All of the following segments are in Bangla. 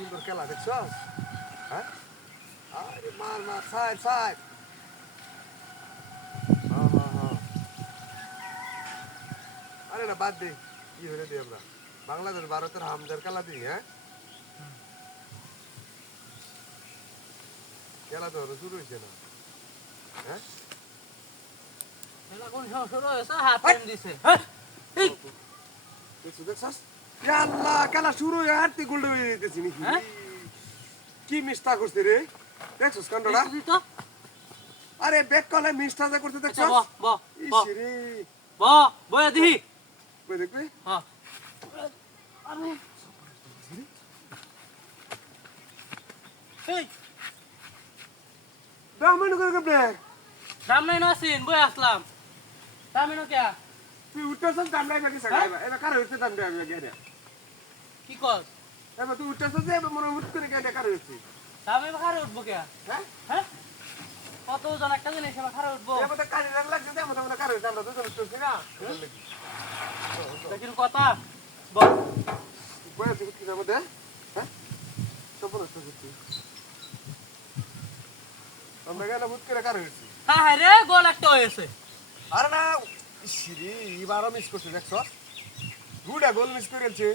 সুন্দর খেলা দেখছস? হ্যাঁ? আরে মার মার সাইড সাইড। হ্যাঁ। আরে না বাদ দে। কি হইরে দিই আমরা? বাংলাদেশ ভারতের হামজার খেলা দিই, হ্যাঁ? খেলা তো আরো শুরু হইছে না। হ্যাঁ? খেলা কোন সময় শুরু হয়েছে? হাফ টাইম দিছে। হ্যাঁ? এই দেখছস দেখছস? ইয়া আল্লাহ খেলা শুরু হয়ে আর তুই গোল হয়ে যাইতেছিস নাকি? হ্যাঁ? কি মিস্টা করছিস রে? দেখছস কান্ডটা? দিছি তো। আরে ব্যাক কলে মিস্টা যা করতে আচ্ছা, দেখছস? বহ। ইসরে বয়া দিহি। কই দেখবি? হ্যাঁ। আরে এই ব্রাহ্মণ করে কে ব্রেক দাম নাই নাসিন বয়া আসলাম। দাম এনো কে? তুই উঠছস দাম নাই বাকি সাগাইবা এবার কার হইছে দাম নাই আমি গেরে কি কস? এবার তুই উঠছস যে এবার মনে মুট করে গেলে কার হইছে দামে খারে উঠবো কে? হ্যাঁ হ্যাঁ? কত জন একটা জিনিস এবার খারে উঠবো? এবার তো কাজে লাগছে যে আমাদের কার হইছে আমরা দুজন উঠছস না দেখিন কথা বল। বয়া তুই কি জানো দে হ্যাঁ সব নষ্ট করছিস আমরা গেলে মুট করে কার হইছে হ্যাঁ রে গোল একটা হয়েছে। আরে না ইসরে এবারও মিস করছে দেখছস গুডা গোল মিস করেছে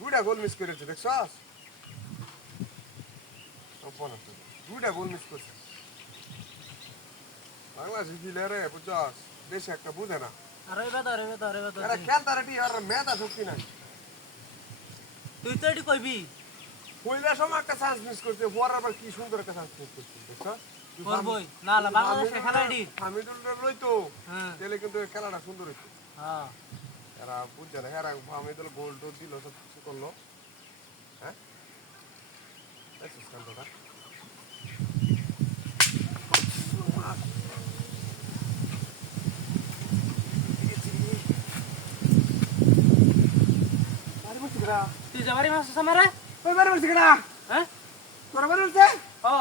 গুডা গোল মিস করেছে দেখছস গুডা গোল মিস করছে বাংলাদেশ দিলে রে বুঝছস দেশে একটা বুঝে না আরে বেদা এরা খেলতারে আর মেধা শক্তি নাই তুই তো এটি কইবি পয়লা সময় একটা চান্স মিস করছে পরের বার কি সুন্দর একটা চান্স মিস করছে দেখছস করবই না না বাংলাদেশে খেলা এটি। হামিদুল রইতো হ্যাঁ তাহলে কিন্তু খেলাটা সুন্দর হইতো হ্যাঁ এরা বুঝছে না এরা হামিদুল গোল টোল দিল সব কিছু করলো হ্যাঁ দেখছিস কাণ্ডটা বাড়ি বসে গেলা তুই যাবারি মাছ সামারে? ওই বাড়ি বসে গেলা হ্যাঁ? তোরা বাড়ি বসে ও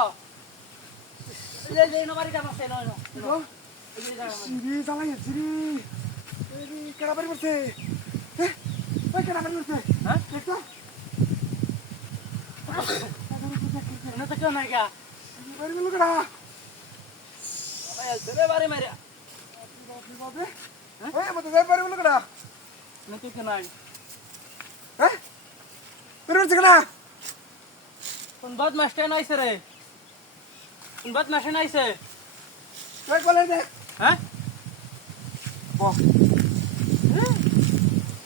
এই নবারি কাম আছে নয় সিঁড়ি চালাই সিঁড়ি কেডা বাড়ি বসে ওই কেডা বাড়ি বসে হ্যাঁ? দেখতো এনে তো কেউ নাই গা। বাড়ি গেল কেডা ভাই রে বাড়ি মারিয়া। ওই মতো যাই বাড়ি গেল কেডা এনে তো কেউ নাই। হ্যাঁ বাড়ি বসে কেডা কোন বদমাস টেন আইছে রে? কোন বদমাস টেন আইছে? ওই বলে দে হ্যাঁ? বল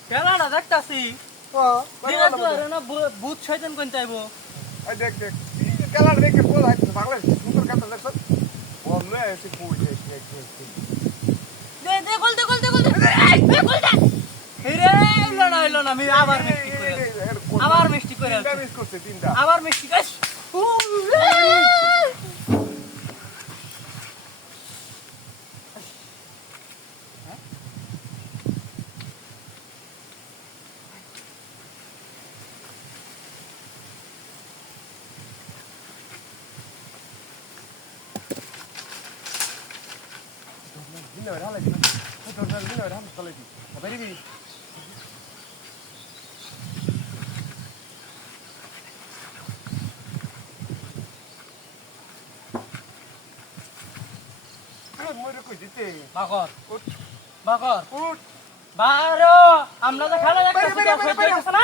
খেলাটা দেখতাছি। ও বাড়ি দিনে গেল দুয়ারে না ভূত শয়তান কোন চাইবো? ওই দেখ দেখ খেলাটা দেখে বল আইছে বাংলাদেশ সুন্দর কথা দেখছ বললে এসে কই যায় দে গোল দে। এই গোল দে। হিরে হইলো না আমি আবার মিস্টেক করে আছি। আবার মিস্টেক করে তিনটা আছি। মিস করছে তিনটা আবার মিস্টেক আছে। Minna ver halledin. Minna ver halledin. Haberi değil. মরে কই দিতে বাকর উঠ বাকর উঠ বারো আমরা তো খেলা দেখতেছি তো বাইরে না